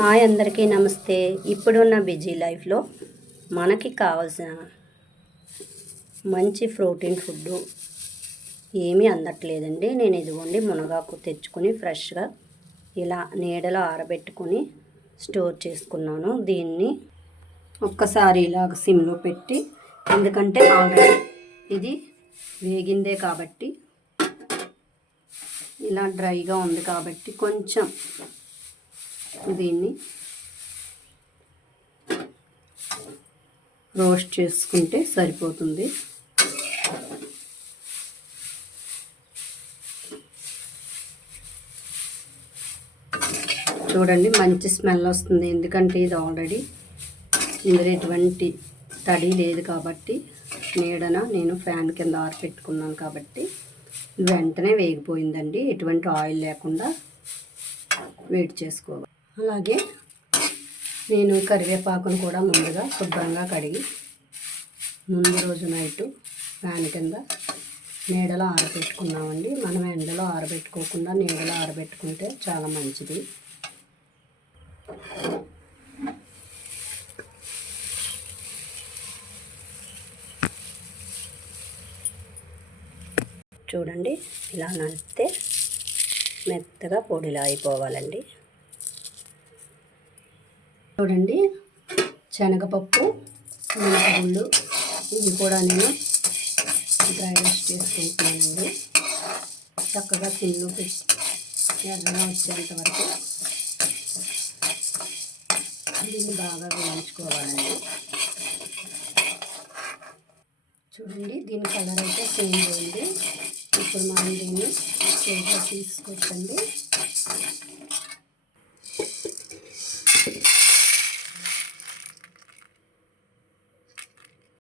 Hi అందరికీ నమస్తే. ఇప్పుడున్న బిజీ లైఫ్లో మనకి కావాల్సిన మంచి ప్రోటీన్ ఫుడ్ ఏమీ అందట్లేదండి. నేను ఇదిగోండి మునగాకు తెచ్చుకొని ఫ్రెష్గా ఇలా నీడలో ఆరబెట్టుకొని స్టోర్ చేసుకున్నాను. దీన్ని ఒక్కసారి ఇలాగ సిమ్లో పెట్టి, ఎందుకంటే ఆల్రెడీ ఇది వేగిందే కాబట్టి ఇలా డ్రైగా ఉంది కాబట్టి కొంచెం దీన్ని రోస్ట్ చేసుకుంటే సరిపోతుంది. చూడండి మంచి స్మెల్ వస్తుంది, ఎందుకంటే ఇది ఆల్రెడీ ఇందులో ఎటువంటి తడి లేదు కాబట్టి నీడన నేను ఫ్యాన్ కింద ఆరబెట్టుకున్నాను కాబట్టి వెంటనే వేగిపోయిందండి. ఎటువంటి ఆయిల్ లేకుండా వేడి చేసుకోవాలి. అలాగే నేను కరివేపాకును కూడా ముందుగా శుభ్రంగా కడిగి ముందు రోజు నైటు ఫ్యాన్ కింద నీడలో ఆరబెట్టుకున్నామండి. మనం ఎండలో ఆరబెట్టుకోకుండా నీడలో ఆరబెట్టుకుంటే చాలా మంచిది. చూడండి ఇలా నలిపితే మెత్తగా పొడిలా అయిపోవాలండి. చూడండి శనగపప్పు, మినపగుళ్ళు ఇవి కూడా నేను డ్రై రోస్ట్ చేసుకుంటున్నానండి. చక్కగా సిమ్లో పెట్టి ఎర్రగా వచ్చేంత వరకు దీన్ని బాగా వేయించుకోవాలండి. చూడండి దీని కలర్ అయితే చేంజ్ అయింది. ఇప్పుడు మనం దీన్ని ప్లేట్లో తీసుకొచ్చండి.